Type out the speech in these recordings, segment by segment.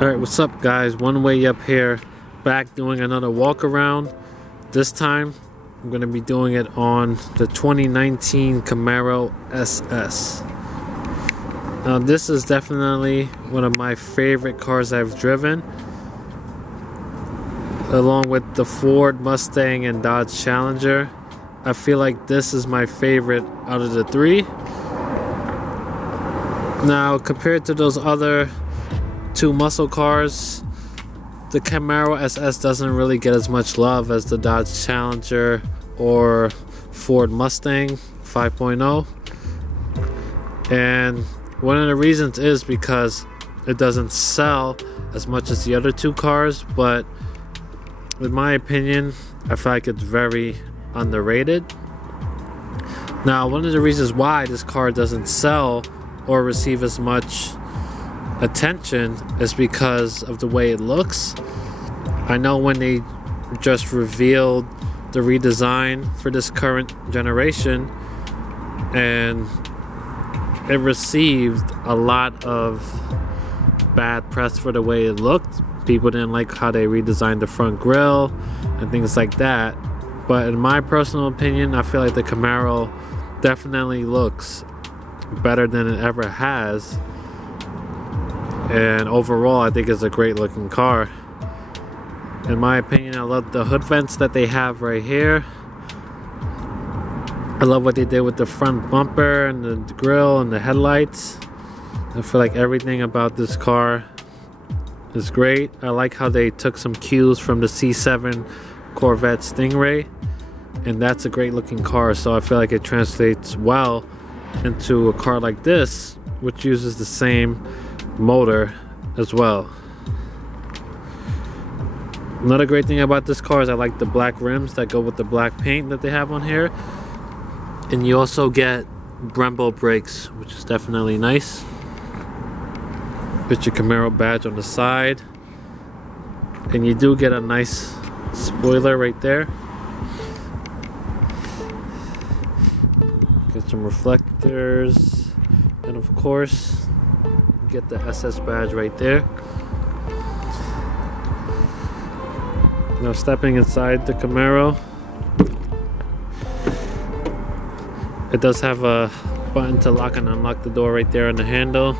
Alright, what's up guys? One Way up here, back doing another walk around. This time I'm going to be doing it on the 2019 Camaro SS. Now this is definitely one of my favorite cars I've driven, along with the Ford Mustang and Dodge Challenger. I feel like this is my favorite out of the three. Now compared to those other two muscle cars, the Camaro SS doesn't really get as much love as the Dodge Challenger or Ford Mustang 5.0, and one of the reasons is because it doesn't sell as much as the other two cars, but in my opinion I feel like it's very underrated. Now one of the reasons why this car doesn't sell or receive as much attention is because of the way it looks. I know when they just revealed the redesign for this current generation, and it received a lot of bad press for the way it looked. People didn't like how they redesigned the front grille and things like that, but in my personal opinion I feel like the Camaro definitely looks better than it ever has. And overall I think it's a great looking car. In my opinion, I love the hood vents that they have right here. I love what they did with the front bumper and the grille and the headlights. I feel like everything about this car is great. I like how they took some cues from the C7 Corvette Stingray, and that's a great looking car, so I feel like it translates well into a car like this, which uses the same motor as well. Another great thing about this car is I like the black rims that go with the black paint that they have on here, and you also get Brembo brakes, which is definitely nice. Put your Camaro badge on the side, and you do get a nice spoiler right there. Get some reflectors, and of course get the SS badge right there. Now stepping inside the Camaro, it does have a button to lock and unlock the door right there on the handle.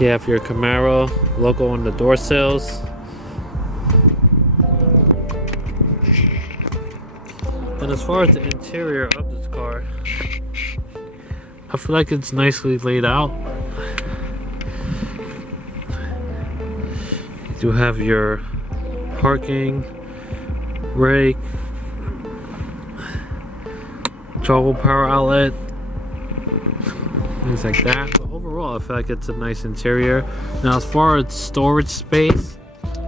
You have your Camaro logo on the door sills. And as far as the interior of this car, I feel like it's nicely laid out. You have your parking, brake, toggle power outlet, things like that. But overall I feel like it's a nice interior. Now as far as storage space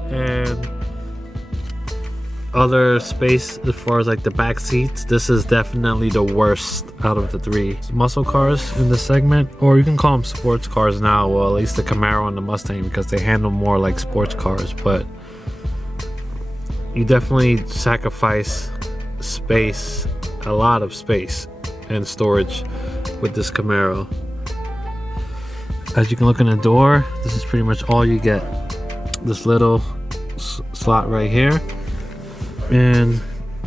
and other space, as far as like the back seats, this is definitely the worst out of the three muscle cars in this segment, or you can call them sports cars now. Well, at least the Camaro and the Mustang, because they handle more like sports cars, but you definitely sacrifice space, a lot of space and storage with this Camaro. As you can look in the door, this is pretty much all you get. This little slot right here, and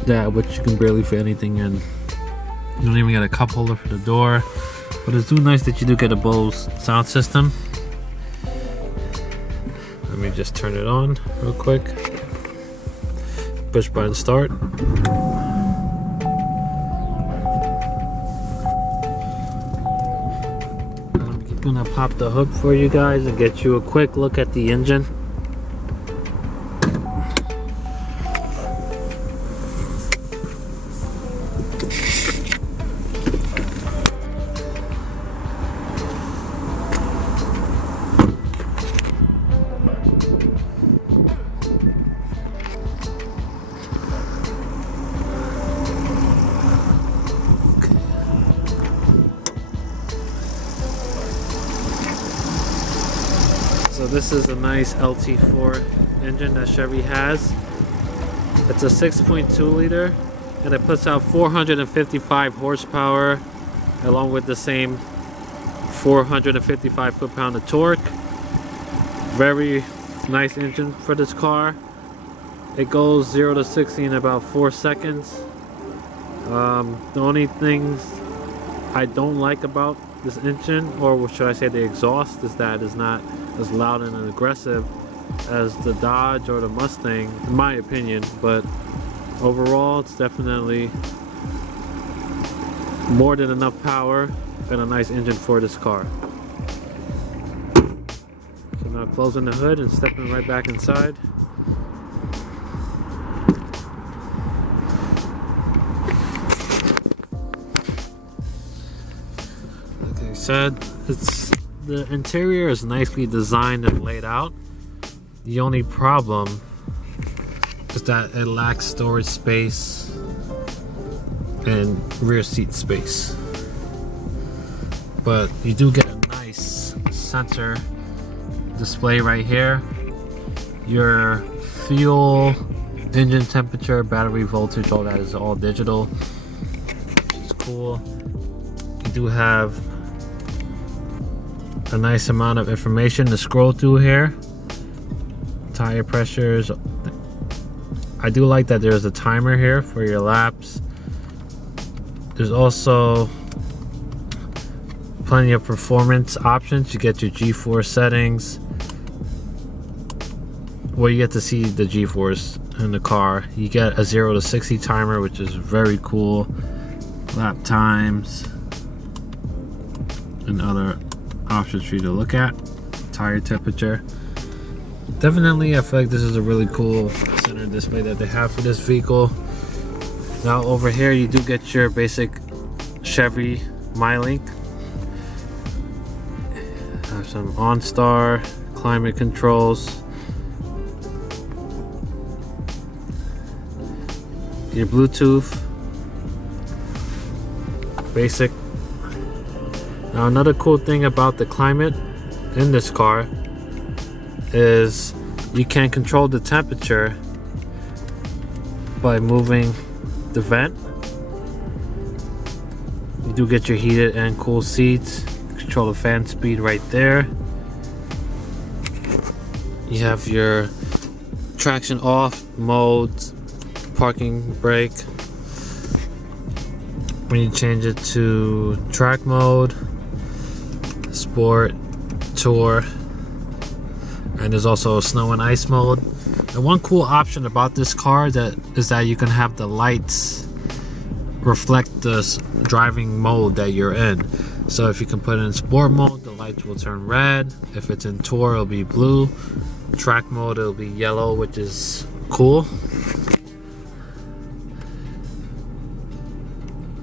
that which you can barely fit anything in. You don't even get a cup holder for the door, but it's nice that you do get a Bose sound system. Let me just turn it on real quick. Push button start. I'm gonna pop the hood for you guys and get you a quick look at the engine. So this is a nice LT4 engine that Chevy has. It's a 6.2 liter and it puts out 455 horsepower along with the same 455 foot-pound of torque. Very Nice engine for this car. It goes 0 to 60 in about 4 seconds. The only things I don't like about this engine, or should I say the exhaust, is that it's not as loud and aggressive as the Dodge or the Mustang, in my opinion. But overall, it's definitely more than enough power and a nice engine for this car. So now closing the hood and stepping right back inside. Like I said, the interior is nicely designed and laid out. The only problem is that it lacks storage space and rear seat space. But you do get a nice sensor display right here. Your fuel, engine temperature, battery voltage, all that is all digital, which is cool. You do have a nice amount of information to scroll through here. Tire pressures. I do like that there's a timer here for your laps. There's also plenty of performance options. You get your G-force settings. Well, you get to see the G-force in the car. You get a 0 to 60 timer, which is very cool. Lap times and other options for you to look at. Tire temperature. Definitely, I feel like this is a really cool center display that they have for this vehicle. Now over here you do get your basic Chevy MyLink. Have some OnStar, climate controls, your Bluetooth, basic. Now another cool thing about the climate in this car is you can control the temperature by moving the vent. You do get your heated and cool seats. Control the fan speed right there. You have your traction off modes, parking brake. When you change it to track mode, sport, tour, and there's also snow and ice mode. And one cool option about this car is that you can have the lights reflect the driving mode that you're in. So if you can put it in sport mode, the lights will turn red. If it's in tour, it'll be blue. Track mode, it'll be yellow, which is cool.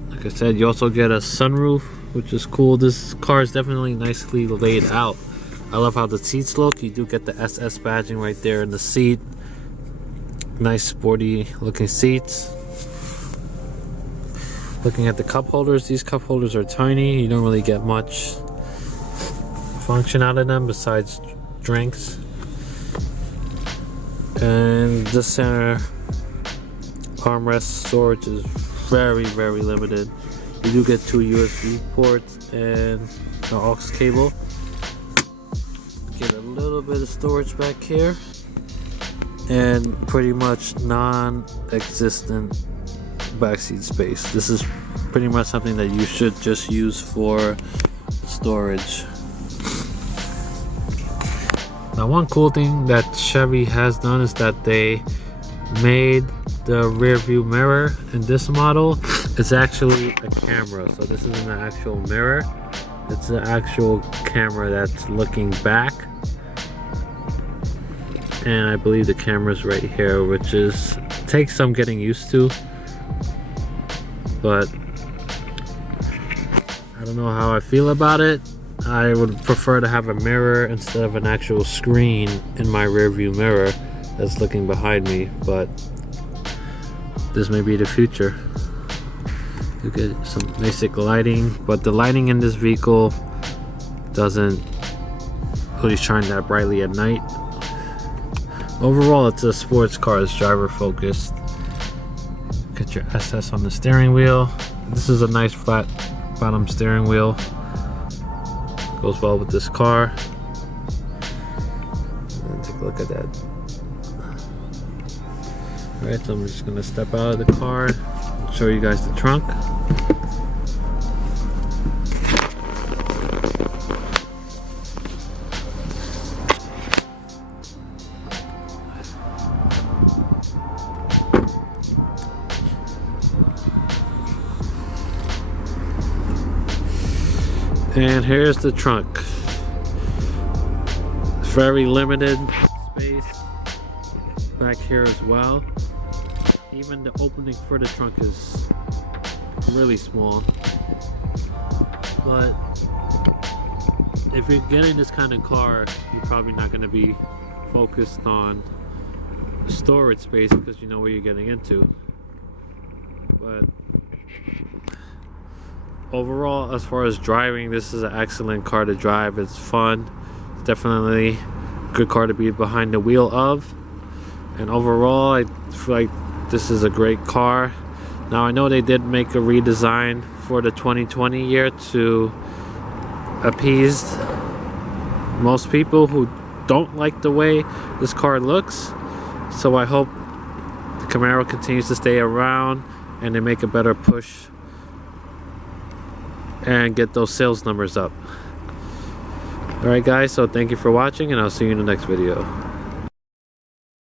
Like I said, you also get a sunroof, which is cool. This car is definitely nicely laid out. I love how the seats look. You do get the SS badging right there in the seat. Nice sporty looking seats. Looking at the cup holders, these cup holders are tiny. You don't really get much function out of them besides drinks. And the center armrest storage is very, very limited. You do get 2 USB ports and an aux cable. Get a little bit of storage back here, and pretty much non-existent backseat space. This is pretty much something that you should just use for storage. Now one cool thing that Chevy has done is that they made the rear view mirror in this model. It's actually a camera, so this isn't an actual mirror. It's an actual camera that's looking back. And I believe the camera's right here, which takes some getting used to. But I don't know how I feel about it. I would prefer to have a mirror instead of an actual screen in my rear view mirror that's looking behind me, but this may be the future. You get some basic lighting, but the lighting in this vehicle doesn't really shine that brightly at night. Overall, it's a sports car. It's driver focused. Get your SS on the steering wheel. This is a nice flat bottom steering wheel. Goes well with this car. And take Look at that. Alright, so I'm just gonna step out of the car and show you guys the trunk. And here's the trunk. Very limited space back here as well. Even the opening for the trunk is really small. But if you're getting this kind of car, you're probably not going to be focused on storage space because you know what you're getting into. But overall, as far as driving, this is an excellent car to drive. It's fun. It's definitely a good car to be behind the wheel of. And overall, I feel like this is a great car. Now, I know they did make a redesign for the 2020 year to appease most people who don't like the way this car looks. So I hope the Camaro continues to stay around and they make a better push and get those sales numbers up. Alright guys, so thank you for watching and I'll see you in the next video.